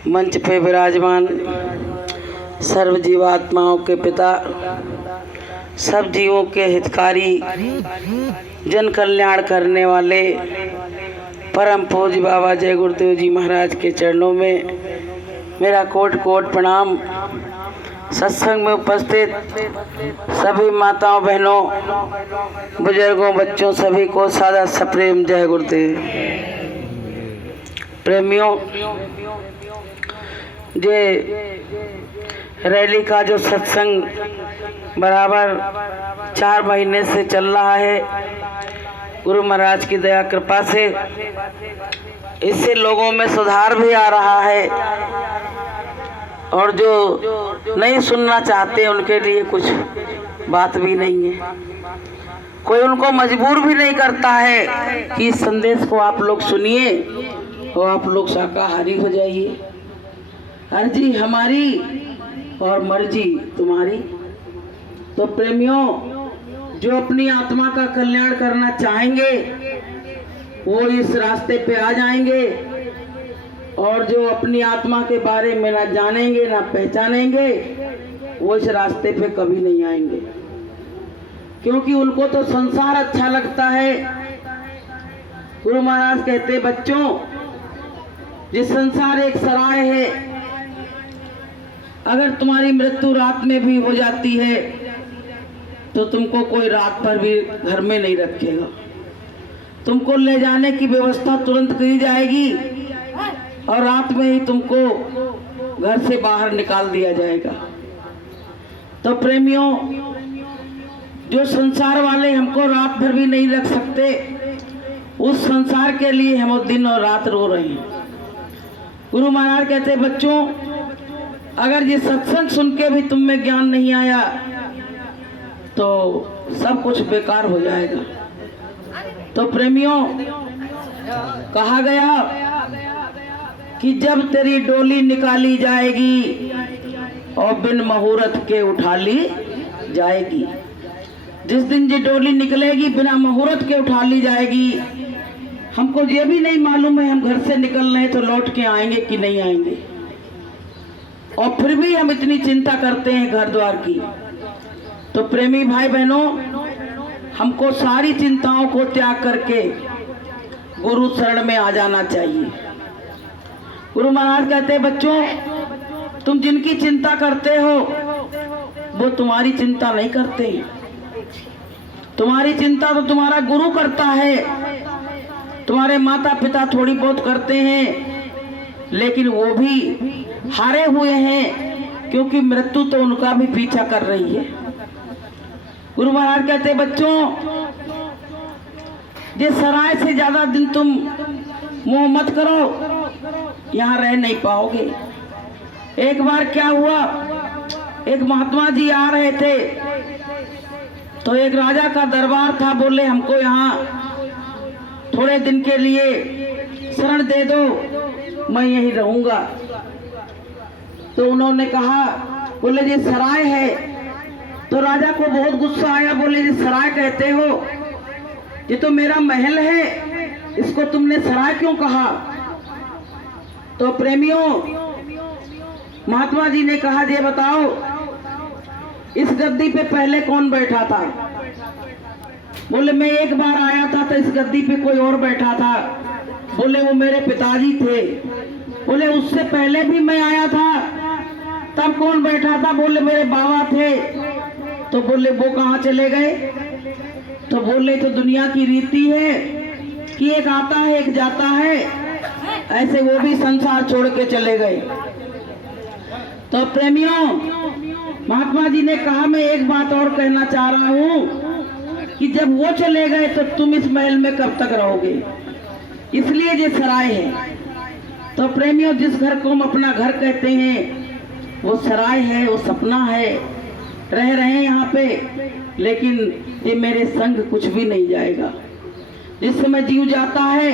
मंच पे विराजमान सर्व जीवात्माओं के पिता, सब जीवों के हितकारी, जन कल्याण करने वाले परम पूज्य बाबा जय गुरुदेव जी महाराज के चरणों में मेरा कोट कोट प्रणाम। सत्संग में उपस्थित सभी माताओं, बहनों, बुजुर्गों, बच्चों सभी को सादा सप्रेम जय गुरुदेव। प्रेमियों, ये रैली का जो सत्संग बराबर 4 महीने से चल रहा है, गुरु महाराज की दया कृपा से इससे लोगों में सुधार भी आ रहा है और जो नहीं सुनना चाहते उनके लिए कुछ बात भी नहीं है। कोई उनको मजबूर भी नहीं करता है कि इस संदेश को आप लोग सुनिए और आप लोग शाकाहारी हो जाइए। अर्जी हमारी और मर्जी तुम्हारी। तो प्रेमियों, जो अपनी आत्मा का कल्याण करना चाहेंगे वो इस रास्ते पे आ जाएंगे, और जो अपनी आत्मा के बारे में ना जानेंगे ना पहचानेंगे वो इस रास्ते पे कभी नहीं आएंगे, क्योंकि उनको तो संसार अच्छा लगता है। गुरु महाराज कहते, बच्चों, ये संसार एक सराय है, अगर तुम्हारी मृत्यु रात में भी हो जाती है तो तुमको कोई रात भर भी घर में नहीं रखेगा, तुमको ले जाने की व्यवस्था तुरंत की जाएगी और रात में ही तुमको घर से बाहर निकाल दिया जाएगा। तो प्रेमियों, जो संसार वाले हमको रात भर भी नहीं रख सकते, उस संसार के लिए हम दिन और रात रो रहे हैं। गुरु महाराज कहते, बच्चों, अगर ये सत्संग सुन के भी तुम में ज्ञान नहीं आया तो सब कुछ बेकार हो जाएगा। तो प्रेमियों, कहा गया कि जब तेरी डोली निकाली जाएगी और बिन मुहूर्त के उठा ली जाएगी। जिस दिन ये डोली निकलेगी बिना मुहूर्त के उठा ली जाएगी, हमको ये भी नहीं मालूम है हम घर से निकल रहे हैं तो लौट के आएंगे कि नहीं आएंगे, और फिर भी हम इतनी चिंता करते हैं घर द्वार की। तो प्रेमी भाई बहनों, हमको सारी चिंताओं को त्याग करके गुरु शरण में आ जाना चाहिए। गुरु महाराज कहते, बच्चों, तुम जिनकी चिंता करते हो वो तुम्हारी चिंता नहीं करते। तुम्हारी चिंता तो तुम्हारा गुरु करता है, तुम्हारे माता पिता थोड़ी बहुत करते हैं, लेकिन वो भी हारे हुए हैं, क्योंकि मृत्यु तो उनका भी पीछा कर रही है। गुरु महाराज कहते, बच्चों, ये सराय से ज्यादा दिन तुम मोह मत करो, यहाँ रह नहीं पाओगे। एक बार क्या हुआ, एक महात्मा जी आ रहे थे तो एक राजा का दरबार था, बोले हमको यहाँ थोड़े दिन के लिए शरण दे दो, मैं यहीं रहूंगा। तो उन्होंने कहा, बोले ये सराय है। तो राजा को बहुत गुस्सा आया, बोले ये सराय कहते हो, ये तो मेरा महल है, इसको तुमने सराय क्यों कहा? तो प्रेमियों, महात्मा जी ने कहा, ये बताओ इस गद्दी पे पहले कौन बैठा था? बोले मैं एक बार आया था तो इस गद्दी पे कोई और बैठा था। बोले वो मेरे पिताजी थे। बोले उससे पहले भी मैं आया था, तब कौन बैठा था? बोले मेरे बाबा थे। तो बोले वो कहाँ चले गए? तो बोले तो दुनिया की रीति है कि एक आता है एक जाता है, ऐसे वो भी संसार छोड़ के चले गए। तो प्रेमियों, महात्मा जी ने कहा, मैं एक बात और कहना चाह रहा हूँ कि जब वो चले गए तो तुम इस महल में कब तक रहोगे? इसलिए ये सराय है। तो प्रेमियों, जिस घर को हम अपना घर कहते हैं वो सराय है, वो सपना है। रह रहे हैं यहाँ पे, लेकिन ये मेरे संग कुछ भी नहीं जाएगा। जिस समय जीव जाता है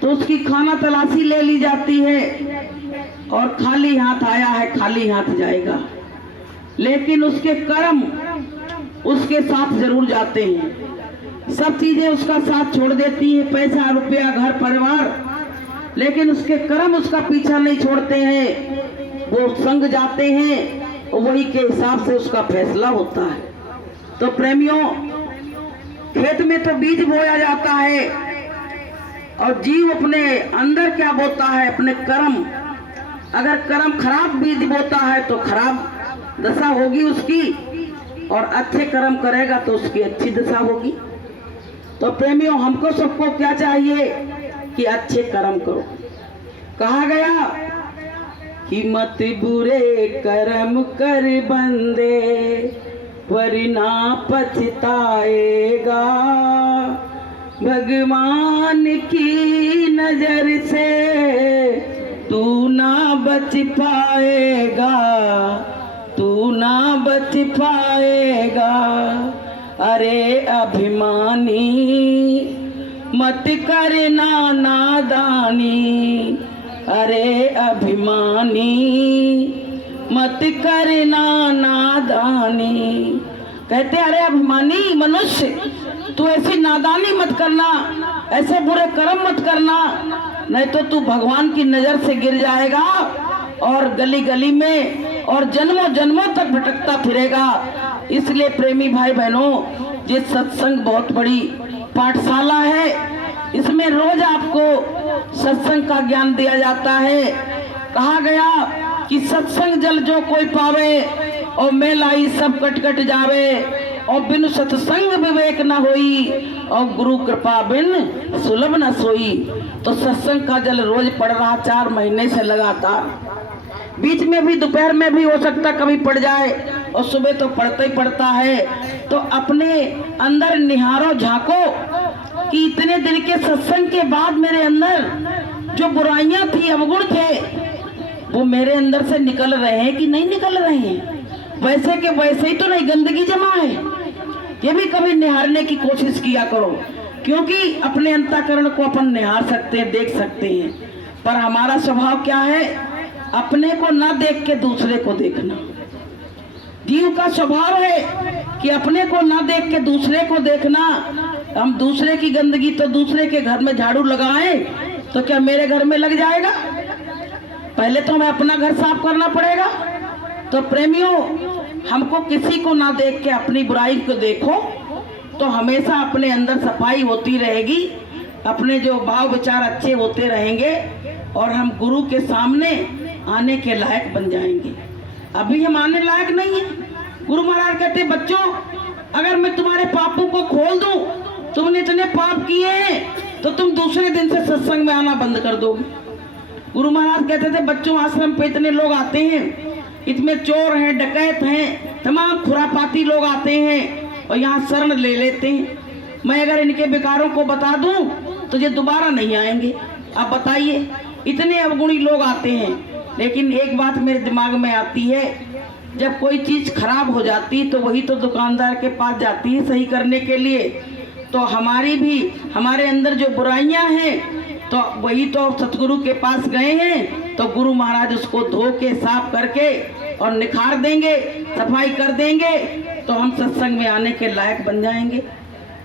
तो उसकी खाना तलाशी ले ली जाती है और खाली हाथ आया है खाली हाथ जाएगा, लेकिन उसके कर्म उसके साथ जरूर जाते हैं। सब चीजें उसका साथ छोड़ देती है, पैसा रुपया घर परिवार, लेकिन उसके कर्म उसका पीछा नहीं छोड़ते हैं, वो संग जाते हैं और वही के हिसाब से उसका फैसला होता है। तो प्रेमियों, खेत में तो बीज बोया जाता है और जीव अपने अंदर क्या बोता है, अपने कर्म। अगर कर्म खराब बीज बोता है तो खराब दशा होगी उसकी, और अच्छे कर्म करेगा तो उसकी अच्छी दशा होगी। तो प्रेमियों, हमको सबको क्या चाहिए कि अच्छे कर्म करो। कहा गया कि मत बुरे कर्म कर बंदे वरना पछताएगा, भगवान की नजर से तू ना बच पाएगा, तू ना बच पाएगा। अरे अभिमानी मत करना नादानी, अरे अभिमानी मत करना नादानी। कहते अरे अभिमानी मनुष्य, तू ऐसी नादानी मत करना, ऐसे बुरे कर्म मत करना, नहीं तो तू भगवान की नजर से गिर जाएगा और गली गली में और जन्मों जन्मों तक भटकता फिरेगा। इसलिए प्रेमी भाई बहनों, ये सत्संग बहुत बड़ी पाठशाला है, इसमें रोज आपको सत्संग का ज्ञान दिया जाता है। कहा गया कि सत्संग जल जो कोई पावे और मेलाई सब कट कट जावे, और बिन सत्संग विवेक न होई, और गुरु कृपा बिन सुलभ न सोई। तो सत्संग का जल रोज पड़ रहा 4 महीने से लगातार, बीच में भी दोपहर में भी हो सकता कभी पड़ जाए, और सुबह तो पड़ता ही पड़ता है। तो अपने अंदर निहारो, झांको कि इतने दिन के सत्संग के बाद मेरे अंदर जो बुराइयां थी, अवगुण थे, वो मेरे अंदर से निकल रहे हैं कि नहीं निकल रहे हैं। वैसे के वैसे ही तो नहीं गंदगी जमा है, ये भी कभी निहारने की कोशिश किया करो, क्योंकि अपने अंतःकरण को अपन निहार सकते हैं, देख सकते हैं। पर हमारा स्वभाव क्या है, अपने को ना देख के दूसरे को देखना। जीव का स्वभाव है कि अपने को ना देख के दूसरे को देखना। हम दूसरे की गंदगी तो दूसरे के घर में झाड़ू लगाएं तो क्या मेरे घर में लग जाएगा? पहले तो हमें अपना घर साफ करना पड़ेगा। तो प्रेमियों, हमको किसी को ना देख के अपनी बुराई को देखो, तो हमेशा अपने अंदर सफाई होती रहेगी, अपने जो भाव विचार अच्छे होते रहेंगे, और हम गुरु के सामने आने के लायक बन जाएंगे। अभी हम आने लायक नहीं है। गुरु महाराज कहते, बच्चों, अगर मैं तुम्हारे पापों को खोल दूं, तुमने इतने पाप किए हैं, तो तुम दूसरे दिन से सत्संग में आना बंद कर दोगे। गुरु महाराज कहते थे, बच्चों, आश्रम पे इतने लोग आते हैं, इसमें चोर हैं, डकैत हैं, तमाम खुरापाती लोग आते हैं और यहाँ शरण ले लेते हैं। मैं अगर इनके विकारों को बता दूं तो ये दोबारा नहीं आएंगे। अब बताइए, इतने अवगुणी लोग आते हैं। लेकिन एक बात मेरे दिमाग में आती है, जब कोई चीज खराब हो जाती तो वही तो दुकानदार के पास जाती है सही करने के लिए। तो हमारी भी, हमारे अंदर जो बुराइयां हैं, तो वही तो सतगुरु के पास गए हैं, तो गुरु महाराज उसको धो के साफ करके और निखार देंगे, सफाई कर देंगे, तो हम सत्संग में आने के लायक बन जाएंगे।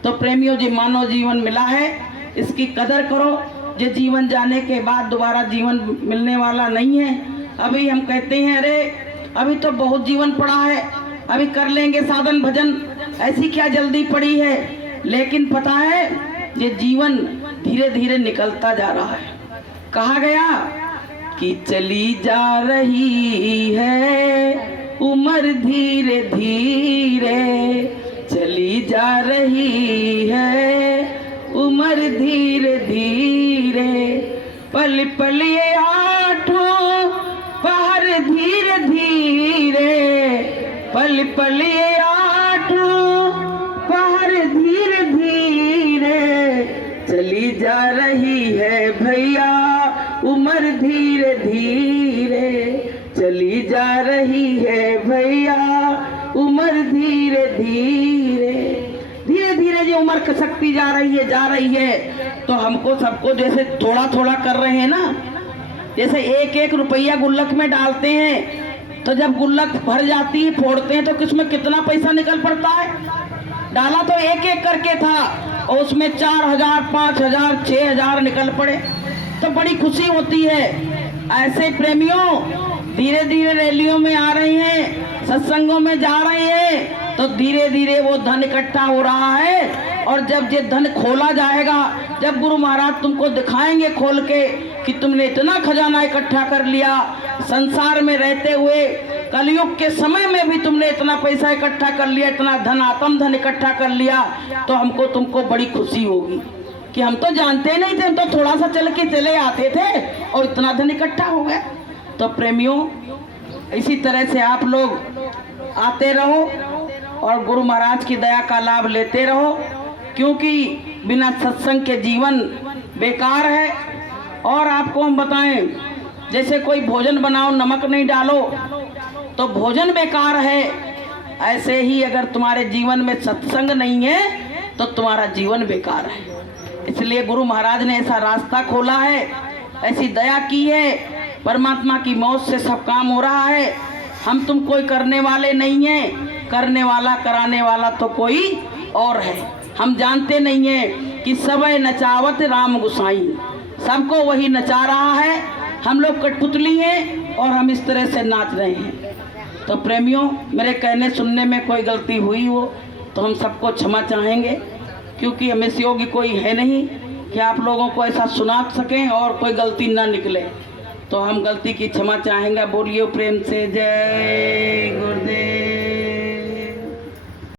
तो प्रेमियों, जो मानव जीवन मिला है, इसकी कदर करो। जो जीवन जाने के बाद दोबारा जीवन मिलने वाला नहीं है। अभी हम कहते हैं, अरे अभी तो बहुत जीवन पड़ा है, अभी कर लेंगे साधन भजन, ऐसी क्या जल्दी पड़ी है। लेकिन पता है, ये जीवन धीरे धीरे निकलता जा रहा है। कहा गया कि चली जा रही है उम्र धीरे धीरे, चली जा रही है उम्र धीरे धीरे, पल पल ये आठों पहर धीरे धीरे, पल पल ये आठों पहर धीरे धीरे, चली जा रही है भैया उम्र धीरे धीरे, चली जा रही है भैया उम्र धीरे धीरे। धीरे धीरे जो उम्र खसकती जा रही है, तो हमको सबको जैसे थोड़ा थोड़ा कर रहे हैं ना, जैसे 1-1 रुपया गुल्लक में डालते हैं, तो जब गुल्लक भर जाती है, फोड़ते हैं, तो किसमें कितना पैसा निकल पड़ता है। डाला तो 1-1 करके था और उसमें 4,000, 5,000, 6,000 निकल पड़े। तो बड़ी खुशी होती है। ऐसे प्रेमियों धीरे धीरे रैलियों में आ रहे हैं, सत्संगों में जा रहे हैं, तो धीरे धीरे वो धन इकट्ठा हो रहा है। और जब ये धन खोला जाएगा, जब गुरु महाराज तुमको दिखाएंगे खोल के कि तुमने इतना खजाना इकट्ठा कर लिया, संसार में रहते हुए कलयुग के समय में भी तुमने इतना पैसा इकट्ठा कर लिया, इतना धन आत्म धन इकट्ठा कर लिया, तो हमको तुमको बड़ी खुशी होगी कि हम तो जानते नहीं थे, हम तो थोड़ा सा चल के चले आते थे और इतना धन इकट्ठा हो गया। तो प्रेमियों, इसी तरह से आप लोग आते रहो और गुरु महाराज की दया का लाभ लेते रहो, क्योंकि बिना सत्संग के जीवन बेकार है। और आपको हम बताएं, जैसे कोई भोजन बनाओ नमक नहीं डालो तो भोजन बेकार है, ऐसे ही अगर तुम्हारे जीवन में सत्संग नहीं है तो तुम्हारा जीवन बेकार है। इसलिए गुरु महाराज ने ऐसा रास्ता खोला है, ऐसी दया की है, परमात्मा की मौत से सब काम हो रहा है। हम तुम कोई करने वाले नहीं हैं, करने वाला कराने वाला तो कोई और है। हम जानते नहीं हैं कि सबे नचावत राम गुसाई, सबको वही नचा रहा है। हम लोग कठपुतली हैं और हम इस तरह से नाच रहे हैं। तो प्रेमियों, मेरे कहने सुनने में कोई गलती हुई हो तो हम सबको क्षमा चाहेंगे, क्योंकि हमें से योग्य कोई है नहीं कि आप लोगों को ऐसा सुना सकें और कोई गलती ना निकले। तो हम गलती की क्षमा चाहेंगे। बोलिए प्रेम से जय गुरुदेव।